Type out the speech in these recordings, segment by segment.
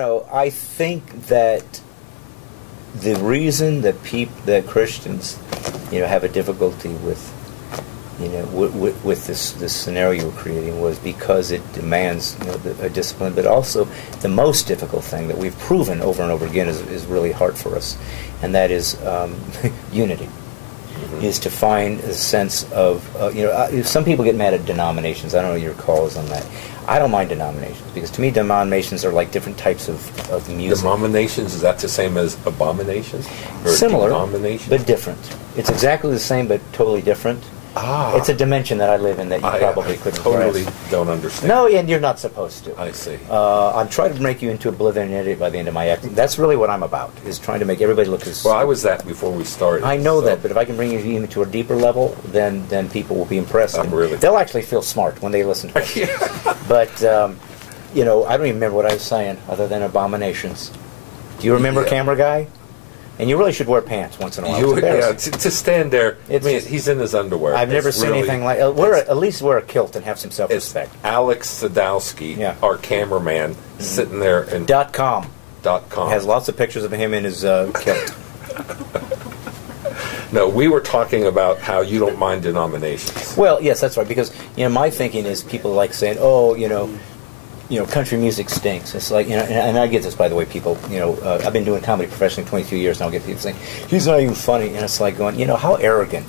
I think that the reason that that Christians, have a difficulty with, with this scenario we're creating was because it demands, a discipline, but also the most difficult thing that we've proven over and over again is really hard for us, and that is unity. Is to find a sense of, some people get mad at denominations. I don't know your calls on that. I don't mind denominations, because to me denominations are like different types of music. Denominations, is that the same as abominations? Or similar, but different. It's exactly the same, but totally different. It's a dimension that I live in that you probably couldn't totally grasp. Don't understand. No, and you're not supposed to. I see. I'm trying to make you into oblivion idiot by the end of my acting. That's really what I'm about, is trying to make everybody look as... Well, I was that before we started. I know that, but if I can bring you even to a deeper level, then people will be impressed. They'll actually feel smart when they listen to it. But, I don't even remember what I was saying, other than abominations. Do you remember Camera Guy? And you really should wear pants once in a while. To stand there, he's in his underwear. I've never seen anything like... at least wear a kilt and have some self-respect. Alex Sadowski, our cameraman, sitting there. And .com. Has lots of pictures of him in his kilt. No, we were talking about how you don't mind denominations. Well, yes, that's right, because, my thinking is people like saying, country music stinks. It's like, and I get this, by the way, people, I've been doing comedy professionally 22 years, and I'll get people saying, he's not even funny, and it's like going, how arrogant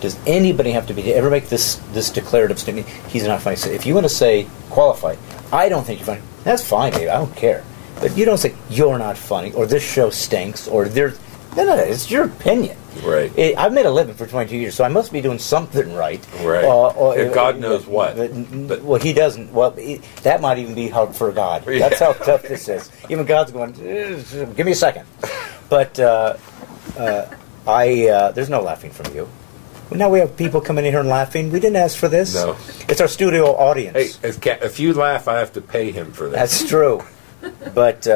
does anybody have to be to ever make this declarative statement, he's not funny. So if you want to say, qualify, I don't think you're funny, that's fine, baby, I don't care. But you don't say, you're not funny, or this show stinks, or there's, no, it's your opinion. Right. I've made a living for 22 years, so I must be doing something right. Right. If God knows what. But well, he doesn't. Well, that might even be hard for God. Yeah. That's how tough this is. Even God's going, give me a second. But there's no laughing from you. Now we have people coming in here and laughing. We didn't ask for this. No. It's our studio audience. Hey, if you laugh, I have to pay him for that. That's true. But...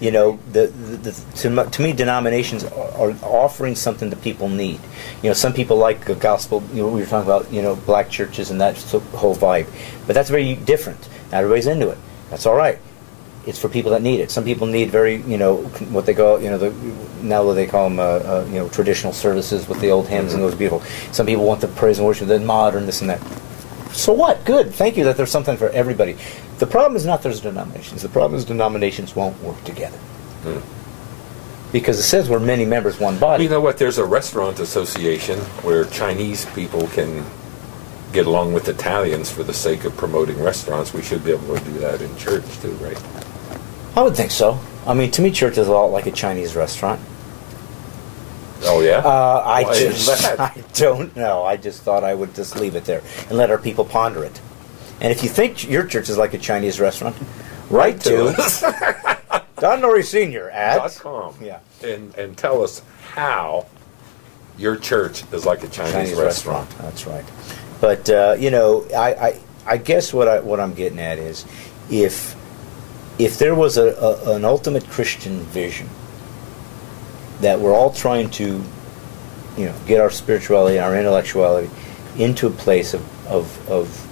to me, denominations are offering something that people need. Some people like a gospel. We were talking about, black churches and that whole vibe. But that's very different. Not everybody's into it. That's all right. It's for people that need it. Some people need very, what they call, now they call them, traditional services with the old hymns and those beautiful. Some people want the praise and worship, the modern, this and that. So what? Good. Thank you that there's something for everybody. The problem is not there's denominations. The problem is denominations won't work together. Because it says we're many members, one body. You know what? There's a restaurant association where Chinese people can get along with Italians for the sake of promoting restaurants. We should be able to do that in church too, right? I would think so. I mean, to me, church is a lot like a Chinese restaurant. Oh, yeah? I don't know. I just thought I would just leave it there and let our people ponder it. And if you think your church is like a Chinese restaurant, write to Don Nori Sr. at .com. Yeah. And tell us how your church is like a Chinese restaurant. That's right. But, I guess what I'm getting at is if there was an ultimate Christian vision that we're all trying to, get our spirituality and our intellectuality into a place of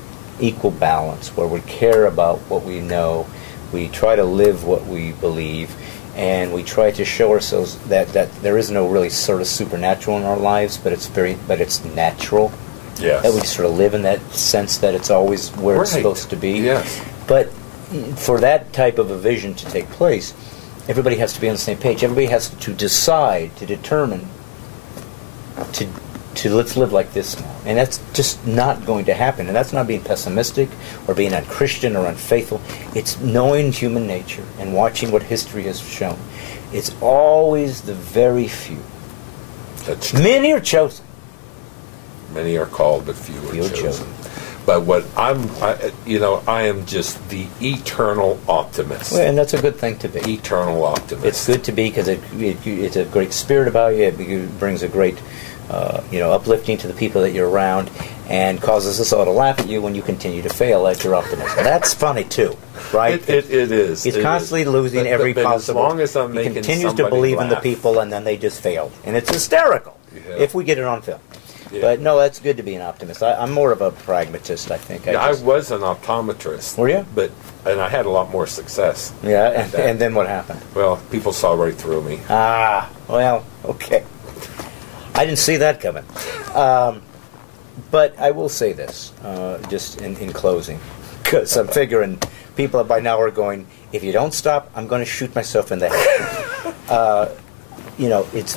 equal balance, where we care about what we know, we try to live what we believe, and we try to show ourselves that there is no really sort of supernatural in our lives, but it's natural. Yes. That we sort of live in that sense that it's always where it's supposed to be. Yes. But for that type of a vision to take place, everybody has to be on the same page. Everybody has to decide, to determine, to let's live like this now. And that's just not going to happen. And that's not being pessimistic or being unchristian or unfaithful. It's knowing human nature and watching what history has shown. It's always the very few. That's true. Many are chosen. Many are called, but few are chosen. But what I am just the eternal optimist. Well, and that's a good thing to be. Eternal optimist. It's good to be because it's a great spirit about you. It brings a great, uplifting to the people that you're around, and causes us all to laugh at you when you continue to fail at your optimism. That's funny too, right? It is. He's constantly losing every possible. As long as I'm making he continues to believe in the people, and then they just fail, and it's hysterical if we get it on film. Yeah. But no, that's good to be an optimist. I'm more of a pragmatist, I think. I was an optometrist. Were you? And I had a lot more success. Yeah, and then what happened? Well, people saw right through me. Ah, well, okay. I didn't see that coming. But I will say this, just in closing, because I'm figuring people by now are going, if you don't stop, I'm going to shoot myself in the head. You know, it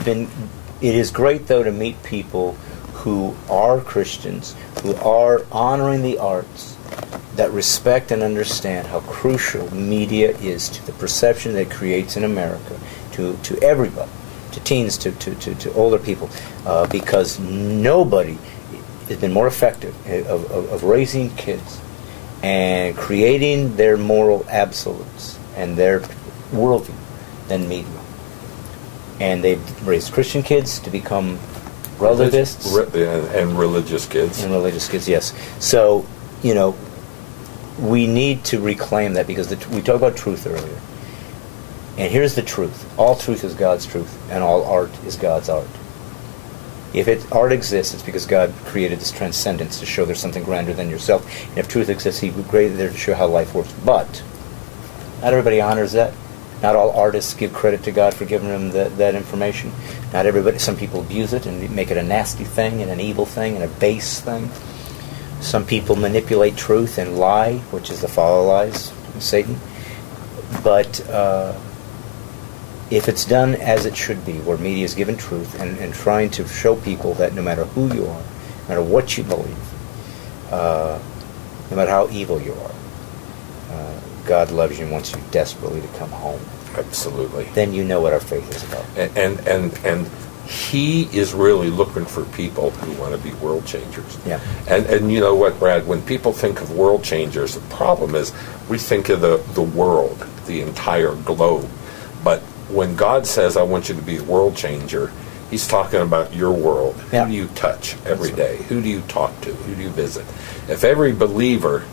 is great, though, to meet people who are Christians, who are honoring the arts, that respect and understand how crucial media is to the perception that it creates in America, to everybody, to teens, to older people, because nobody has been more effective of raising kids and creating their moral absolutes and their worldview than media. And they've raised Christian kids to become relativists. And religious kids. And religious kids, yes. So, you know, we need to reclaim that, because we talked about truth earlier. And here's the truth. All truth is God's truth, and all art is God's art. If art exists, it's because God created this transcendence to show there's something grander than yourself. And if truth exists, He created there to show how life works. But not everybody honors that. Not all artists give credit to God for giving them that information. Not everybody. Some people abuse it and make it a nasty thing and an evil thing and a base thing. Some people manipulate truth and lie, which is the father of lies, Satan. But if it's done as it should be, where media is given truth and trying to show people that no matter who you are, no matter what you believe, no matter how evil you are, God loves you and wants you desperately to come home. Absolutely. Then you know what our faith is about. And He is really looking for people who want to be world changers. Yeah. And you know what, Brad? When people think of world changers, the problem is we think of the world, the entire globe. But when God says, I want you to be a world changer, He's talking about your world. Yeah. Who do you touch every day? Who do you talk to? Who do you visit? If every believer,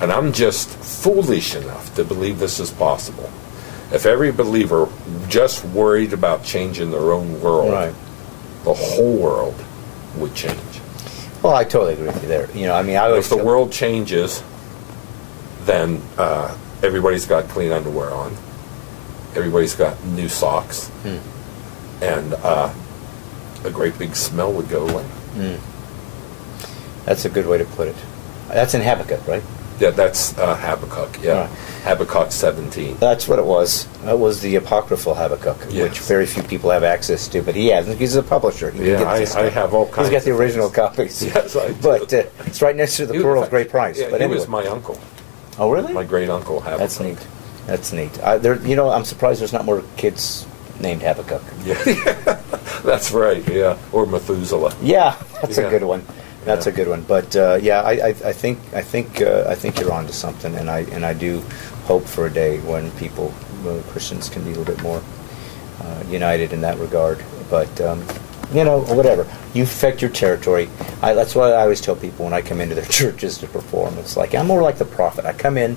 and I'm just foolish enough to believe this is possible, if every believer just worried about changing their own world, right, the whole world would change. Well, I totally agree with you there. You know, I mean, if the world changes, then everybody's got clean underwear on. Everybody's got new socks. And a great big smell would go away. That's a good way to put it. That's in Habakkuk, right? Yeah, that's Habakkuk. Yeah, right. Habakkuk 17. That's what it was. That was the apocryphal Habakkuk, yes, which very few people have access to. But he has. He's a publisher. He I have all kinds. He's got the original copies. Yes, I do. But it's right next to the Pearl of Great Price. Yeah, but he anyway. was my uncle. Oh, really? My great uncle Habakkuk. That's neat. That's neat. You know, I'm surprised there's not more kids named Habakkuk. Yeah, that's right. Yeah, or Methuselah. Yeah, that's a good one. That's a good one. But I think you're on to something, and I do hope for a day when Christians can be a little bit more united in that regard. But you know, whatever, you affect your territory. That's why I always tell people when I come into their churches to perform. It's like I'm more like the prophet. I come in,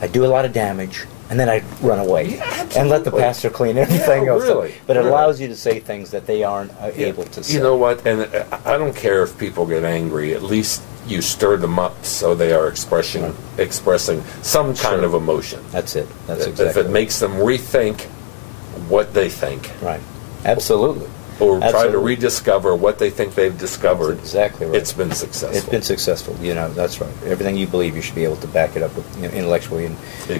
I do a lot of damage, and then I run away and let the pastor clean everything else up. But it allows you to say things that they aren't able to say. You know what? And I don't care if people get angry. At least you stir them up so they are expressing some kind of emotion. That's it. That's exactly. If it makes them rethink what they think. Right. Absolutely. Or try to rediscover what they think they've discovered. That's exactly right. It's been successful. It's been successful. You know, that's right. Everything you believe, you should be able to back it up with, intellectually and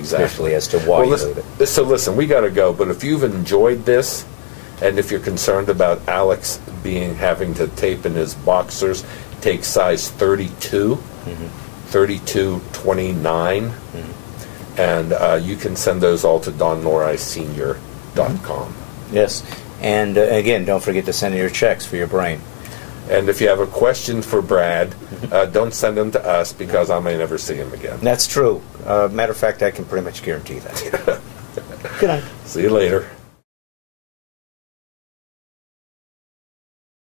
spiritually as to why you believe it. So listen, we got to go. But if you've enjoyed this, and if you're concerned about Alex having to tape in his boxers, take size 32, 32, 29, and you can send those all to DonNorisSenior.com. Yes. And again, don't forget to send in your checks for your brain. And if you have a question for Brad, don't send them to us because I may never see him again. That's true. Matter of fact, I can pretty much guarantee that. Good night. See you later.